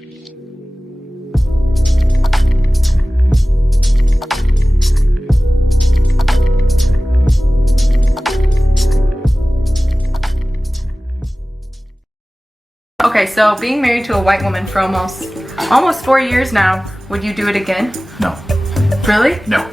Okay, so being married to a white woman for almost 4 years now, would you do it again? No. Really? No.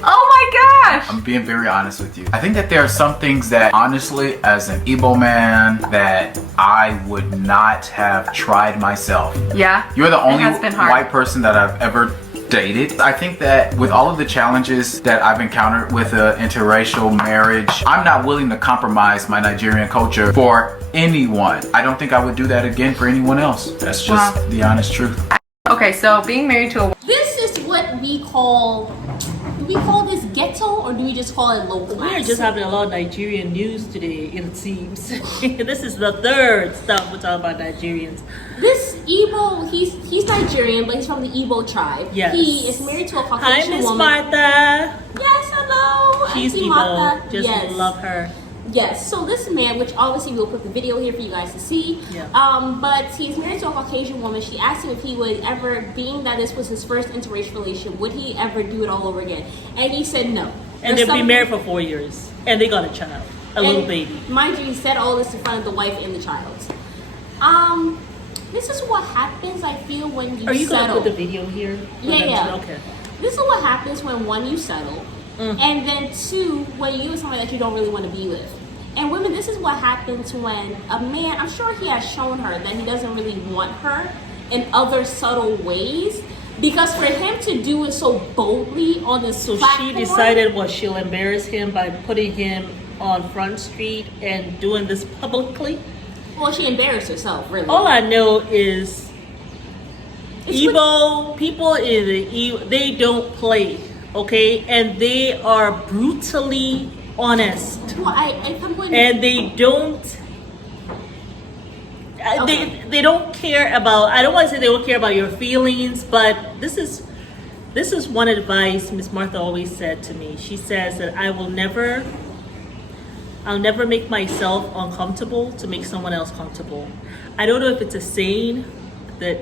Oh my gosh! I'm being very honest with you. I think that there are some things that, honestly, as an Igbo man, that I would not have tried myself. Yeah? You're the only It has been hard. white person that I've ever dated. I think that with all of the challenges that I've encountered with an interracial marriage, I'm not willing to compromise my Nigerian culture for anyone. I don't think I would do that again for anyone else. That's just the honest truth. Okay, so being married to a... This is what we call... Do we call this ghetto or do we just call it local? We're just having a lot of Nigerian news today, it seems. This is the third stuff we're talking about Nigerians. This Igbo, he's Nigerian, but he's from the Igbo tribe. Yes. He is married to a Hi, Caucasian Miss woman. Martha. Yes, hello. She's Auntie Igbo. Martha. Just yes. love her. Yes, so this man, which obviously we'll put the video here for you guys to see, but he's married to a Caucasian woman. She asked him if he would ever, being that this was his first interracial relationship, would he ever do it all over again? And he said no. And they've been married for 4 years. And they got a child, a little baby. Mind you, he said all this in front of the wife and the child. This is what happens, I feel, when you settle. Are you going to put the video here? Yeah. Okay. This is what happens when, one, you settle, and then two, when you get with somebody that you don't really want to be with. And women, this is what happens when a man, I'm sure he has shown her that he doesn't really want her in other subtle ways, because for him to do it so boldly on this platform, she decided she'll embarrass him by putting him on Front Street and doing this publicly? Well, she embarrassed herself, really. All I know is Igbo people they don't play, okay? And they are brutally honest. Well, if I'm going to... And they don't they don't care about, I don't want to say they don't care about your feelings, but this is one advice Miss Martha always said to me. She says that I'll never make myself uncomfortable to make someone else comfortable. I don't know if it's a saying that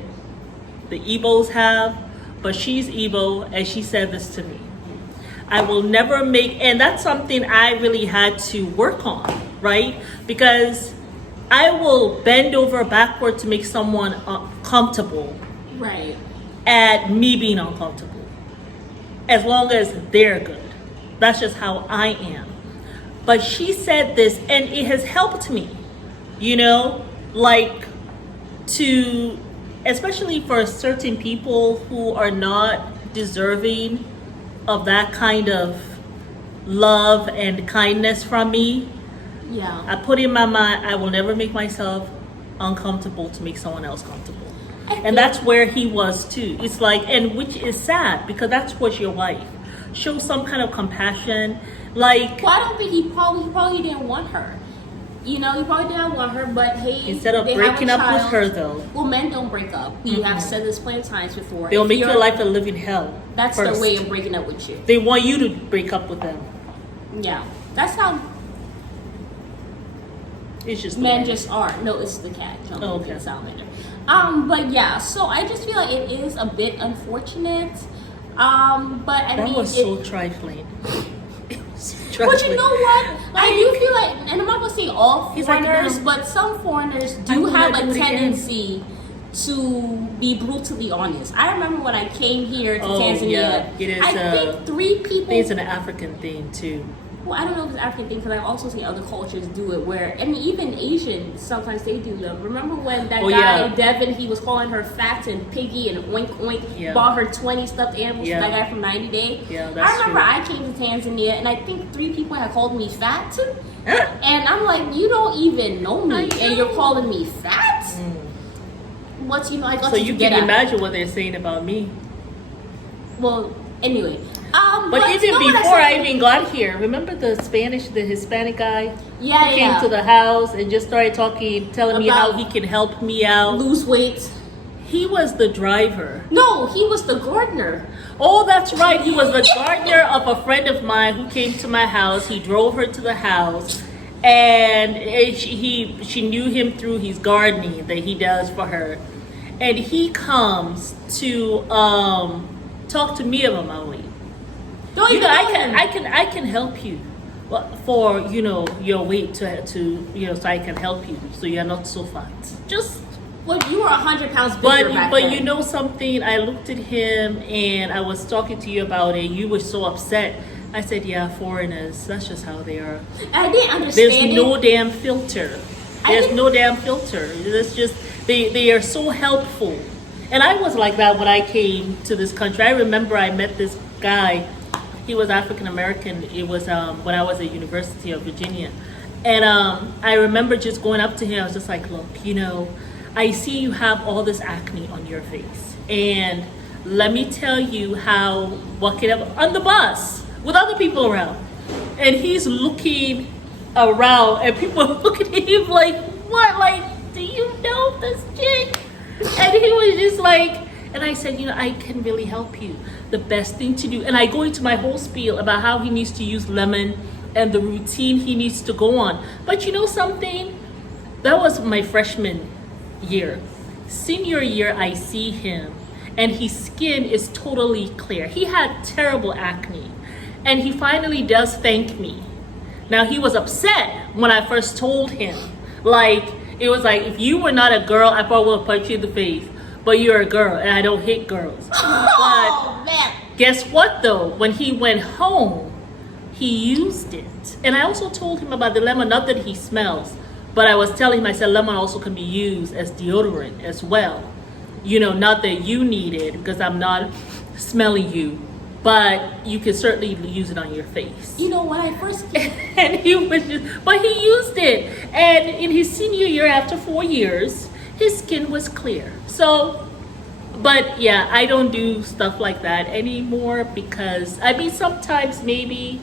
the Igbos have, but she's Igbo and she said this to me. I will never make, and that's something I really had to work on, right? Because I will bend over backward to make someone comfortable. Right. At me being uncomfortable. As long as they're good. That's just how I am. But she said this, and it has helped me, like to, especially for certain people who are not deserving of that kind of love and kindness from me. Yeah. I put in my mind, I will never make myself uncomfortable to make someone else comfortable. And that's where he was too. It's like, and which is sad because that's what your wife. Show some kind of compassion. Like, well, I don't think he probably didn't want her. He probably didn't want her, but hey, instead of breaking up with her though. Well, men don't break up. We have said this plenty of times before. They'll make your life a living hell. That's first. their way of breaking up with you. They want you to break up with them. Yeah. That's how it's just men just are. No, it's the cat. No, okay. Salamander. But yeah, so I just feel like it is a bit unfortunate. But I mean, that was so trifling. But you know what? I do feel like, and I'm not gonna say all foreigners, but some foreigners do have a tendency to be brutally honest. I remember when I came here to Tanzania, yeah. It is, I think 3 people. I think it's an African thing too. Well, I don't know if it's African thing because I've also seen other cultures do it where, I mean, even Asian, sometimes they do them. Remember when that guy, Devin, he was calling her fat and piggy and oink oink, bought her 20 stuffed animals from that guy from 90 Day? Yeah, that's I remember true. I came to Tanzania and I think 3 people had called me fat. And I'm like, you don't even know me and you're calling me fat? What's, I got so you can imagine what they're saying about me. Well, anyway. But even before I even got here, remember the Hispanic guy? Who came to the house and just started talking, telling me how he can help me out. Lose weight. He was the driver. No, he was the gardener. Oh, that's right. He was the gardener of a friend of mine who came to my house. He drove her to the house. And she knew him through his gardening that he does for her. and he comes to talk to me about my weight. Don't You even know, know him. I can help you for your weight to so I can help you so you're not so fat. Just Well, you were 100 pounds bigger back but then. you know something, I looked at him and I was talking to you about it. You were so upset. I said, yeah, foreigners, that's just how they are. I didn't understand There's it. no damn filter. There's no damn filter. It's just they are so helpful. And I was like that when I came to this country. I remember I met this guy. He was African American. It was when I was at University of Virginia. And I remember just going up to him. I was just like, look, I see you have all this acne on your face. And let me tell you how walking up on the bus with other people around. And he's looking around and people are looking at him like, what? Like, do you know this chick? And he was just like, and I said, I can really help you. The best thing to do. And I go into my whole spiel about how he needs to use lemon and the routine he needs to go on. But you know something? That was my freshman year. Senior year, I see him and his skin is totally clear. He had terrible acne and he finally does thank me. Now he was upset when I first told him. Like, it was like, if you were not a girl, I probably would have punched you in the face. But you're a girl and I don't hit girls. Oh, man. Guess what though? When he went home, he used it. And I also told him about the lemon, not that he smells, but I was telling him, I said lemon also can be used as deodorant as well. Not that you need it because I'm not smelling you, but you can certainly use it on your face. When I first And but he used it. And in his senior year, after 4 years, his skin was clear. So, but yeah, I don't do stuff like that anymore because, sometimes maybe,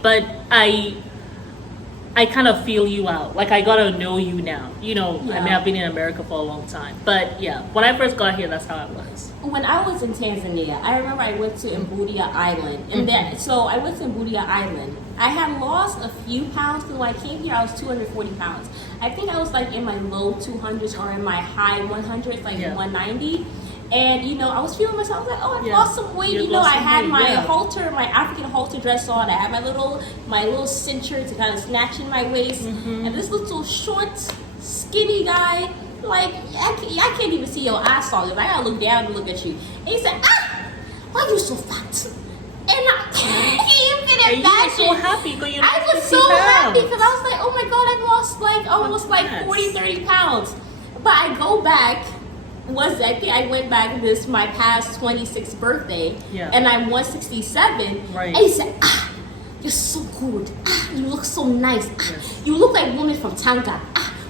but I kind of feel you out. Like, I gotta know you now. Yeah. I've been in America for a long time. But yeah, when I first got here, that's how I was. When I was in Tanzania, I remember I went to Mbudia Island, and so I went to Mbudia Island. I had lost a few pounds because when I came here, I was 240 pounds. I think I was like in my low 200s or in my high 100s, like 190. And I was feeling myself. I was like, oh, I've lost some weight. I had my halter, my African halter dress on. I had my little cincher to kind of snatch in my waist. And this little short, skinny guy, like I can't even see your ass on it. I gotta look down and look at you. And he said, why are you so fat? And you can imagine. You were so happy because I was so happy because I was like, oh my god, I've lost like almost like 40, 30 pounds. But I go back. I think I went back this my past 26th birthday, and I'm 167. Right. And he said, you're so good. You look so nice. You look like women from Tanga.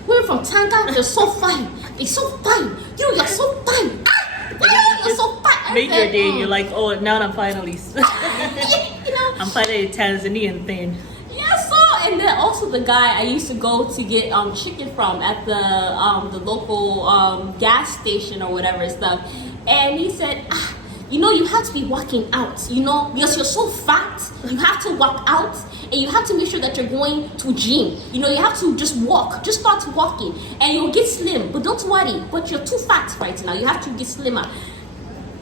Women from Tanga, they're so fine. They're so fine. You're so fine. You're so fine. Make your day. You're like, oh, now I'm finally, I'm finally a Tanzanian thing. Yeah, so, and then also the guy I used to go to get chicken from at the local gas station or whatever stuff, and he said, you have to be walking out, because you're so fat, you have to walk out, and you have to make sure that you're going to gym. You have to just walk, just start walking, and you'll get slim. But don't worry, but you're too fat right now. You have to get slimmer.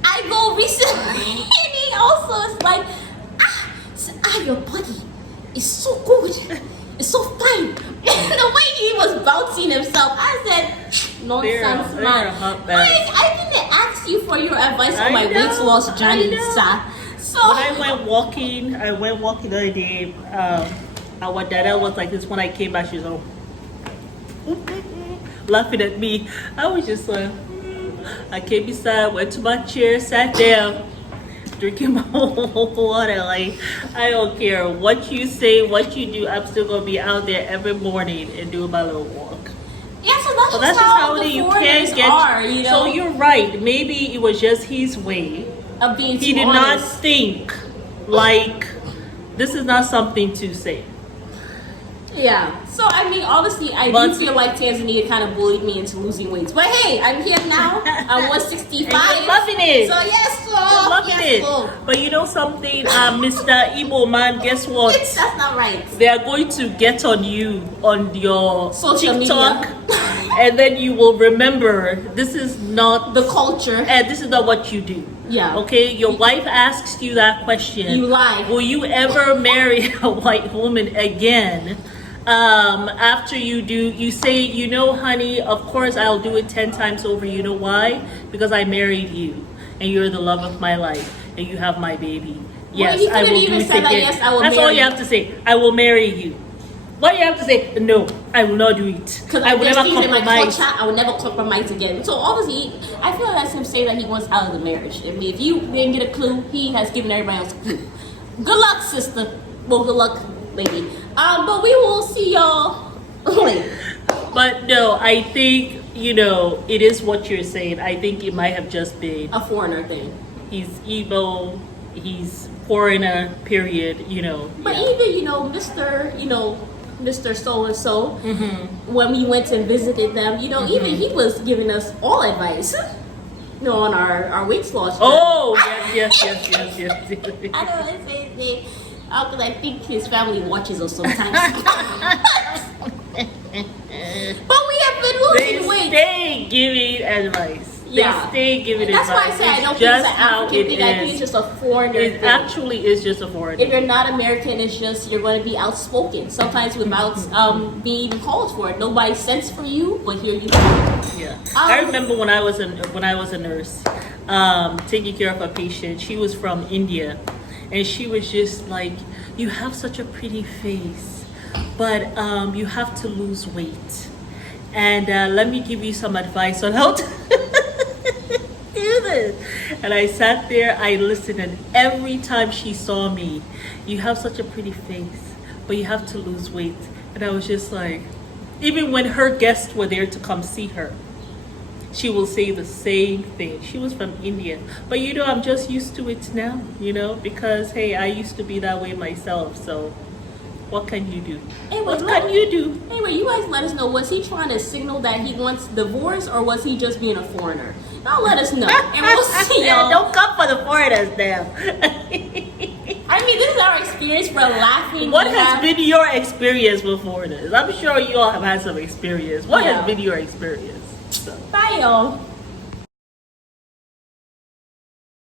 I go recently, and he also is like, your body. It's so good. It's so fine. The way he was bouncing himself, I said, nonsense, man. Like, I didn't ask you for your advice on my weight loss journey, sir. So when I went walking the other day. Our dada was like this when I came back. She was all laughing at me. I was just like, I came beside, went to my chair, sat down. Drinking my water, like I don't care what you say, what you do. I'm still gonna be out there every morning and doing my little walk. Yeah, so that's, That's just how the foreigners are, So you're right. Maybe it was just his way of being. He did not think like this is not something to say. Yeah. So obviously, I do feel like Tanzania kind of bullied me into losing weight. But hey, I'm here now. I'm 165. And you're loving it. So yes, You're loving it. But you know something, Mr. Igbo man, guess what? That's not right. They are going to get on you on your Social TikTok and then you will remember this is not The culture. and this is not what you do. Yeah. Okay, your wife asks you that question. You lie. Will you ever marry a white woman again? After you do, you say, you know, honey, of course I'll do it 10 times over. You know why? Because I married you, and you're the love of my life, and you have my baby. Yes, you I couldn't will even do it say that, again. yes, I will That's marry all you have to say. I will marry you. Why do you have to say no? I will not do it. Because I will never in my compromise. culture, I would never compromise again. So obviously, I feel that's him saying that he wants out of the marriage. I mean, if you didn't get a clue, he has given everybody else a clue. Good luck, sister. Well, good luck, lady. But we will see y'all later. But no, I think, you know, it is what you're saying. I think it might have just been A foreigner thing. he's Igbo, he's foreigner, period, you know. But yeah. even, Mr. So-and-so, when we went and visited them, even he was giving us all advice, on our weight loss journey. Oh, yes. I don't want to say his name, because I think his family watches us sometimes. But we have been They losing weight. stay giving advice. Yeah. They stay giving That's advice. why I say I don't It's think it's just an how African it thing. I think is. it's just a foreigner It thing. actually is just a foreign If you're not American, it's just you're going to be outspoken. Sometimes without being even called for it. Nobody sends for you, but here you go. Yeah, I remember when I was a nurse, taking care of a patient. She was from India, and she was just like, "You have such a pretty face, but you have to lose weight. And let me give you some advice on how to do this." And I sat there, I listened, and every time she saw me, "You have such a pretty face, but you have to lose weight." And I was just like, even when her guests were there to come see her, she will say the same thing. She was from India. But I'm just used to it now, because hey, I used to be that way myself. So what can you do? Anyway, What can you do? Anyway, you guys let us know. Was he trying to signal that he wants divorce, or was he just being a foreigner? Y'all let us know. And we'll see y'all. Don't come for the foreigners now. I mean, this is our experience. We're laughing. What We has have- been your experience with foreigners? I'm sure you all have had some experience. What Yeah. has been your experience? So. Bye, y'all.